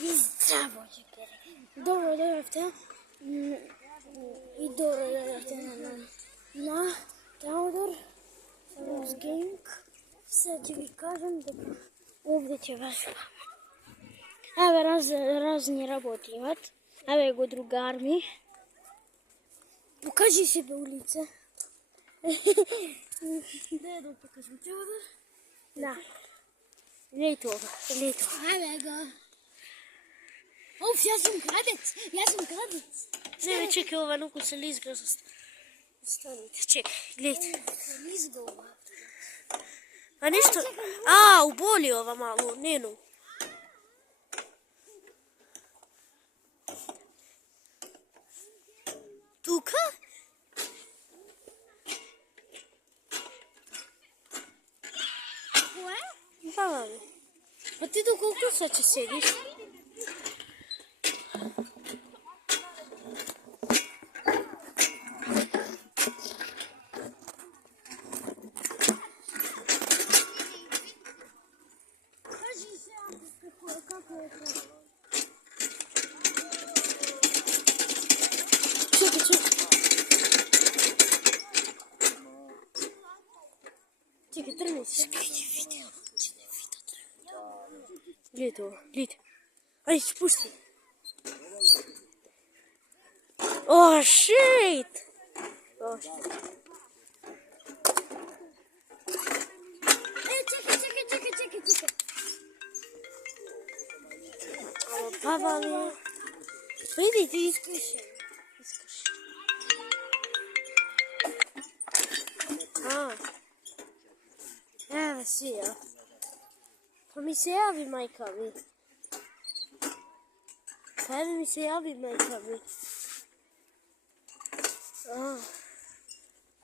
І здрavo чекери. Добро дойдете. І добро дойдете на Теодор Gaming. Sad ću vi kažem da ovdje će vas evo razni roboti imat. Evo go drugar mi. Pokaži sebe u lice. Da pokažem Teodor. Da. Gledajte ovo, gledajte ovo. Evo ga. Uf, ja sam kradec. Ne, čekaj, ova nuku se lizga. Stanite, čekaj, gledajte. Lizga ova. A ništa, uboli ova malo, Nenu. Tuka? Da. A ti do koliko sad će sediš? Čekaj, trni se. Gledajte ovo, gledajte. Ajde, spusti. Oh, shit! Čekaj. Ovo pavali. Vidite, iskuši. Evo si, ja. Pa mi se javi majka mi.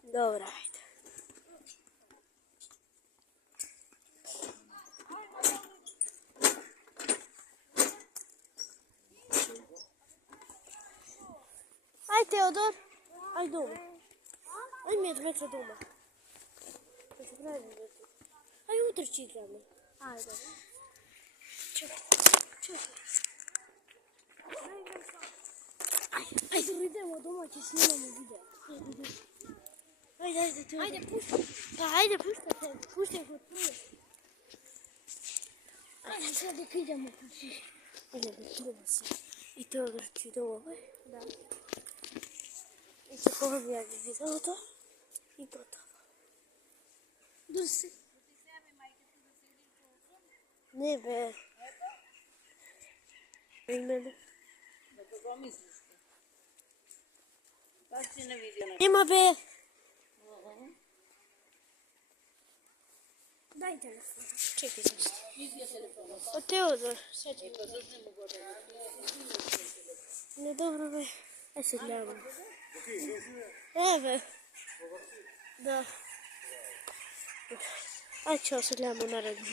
Dobro, ajde. Aj Teodor, aj doma. Aj medvedka doma. Aj utrči igramo. Ajde. Čekaj. Ajde, idemo doma, će snimamo video. Ajde, Teodor. Ajde, puštaj. Ajde, puštaj kod prije. Ajde, sad dok idemo kući. Ajde, idemo se. I Teodor će ide ovaj. Da. I tako vam ja video to. I gotovo. Dusi. Ne be. Mene. Nema be. Daj telefon. Čekaj zašto. O Teodor. Ne dobro be. Aj se gledamo. Evo. Da. Aj čao se gledamo naravno.